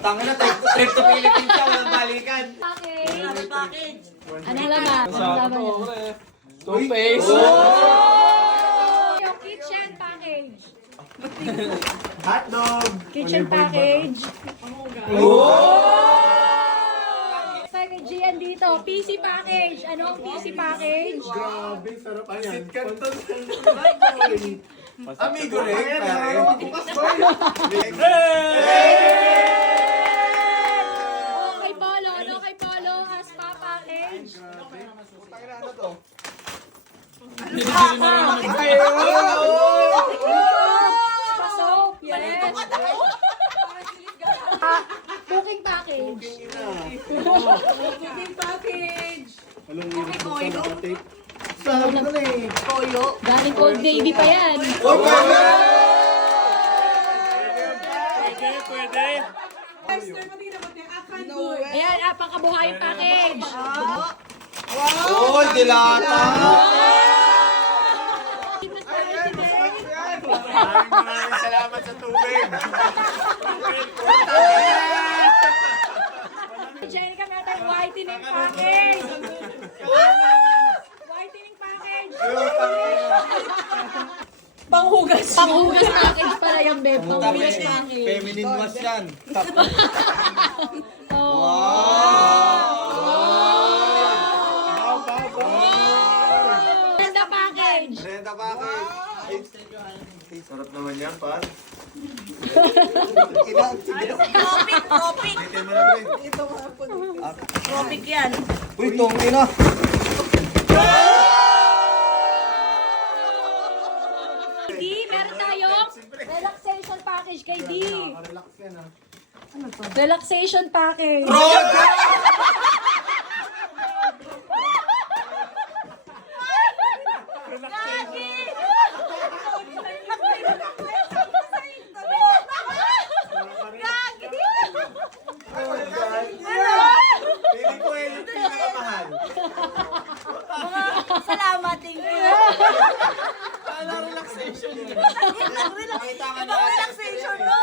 Tangin na, trip to Philippines siya, walang balikan. Package. Anong laman? Anong laman yan? Toothpaste. Yung kitchen package. Hotdog. Kitchen package. Second G yan dito. PC package. Ano ang PC package? Grabe, sarap yan. Sit canton. Amigo rin, pare. Bukas ko Kay Polo. Ano kay Polo? Aspa package. Ano to? Spa soap. Yes. Cooking package. Cooking package. Sarap ko na eh. Toyo. Galing Old Navy pa yan. Pwede. Ayan, pangkabuhayan package. Oh, dilata. Maraming salamat sa tubig. Jenny ka natin, whitening package. Whitening package. Panghugas. Panghugas package pala yung beb. Panghugas package. Feminine wash yan. Ganda package. Renta package. Sarap naman yan, par. Tropic. Ito mo na, pre. Tropic yan. Uy, tongi na. D, meron tayong relaxation package kay D. Relaxation package. Pili ko eh, yung pinakamahal. Salamat din ko. Kala relaxation yun. Ibang relaxation no.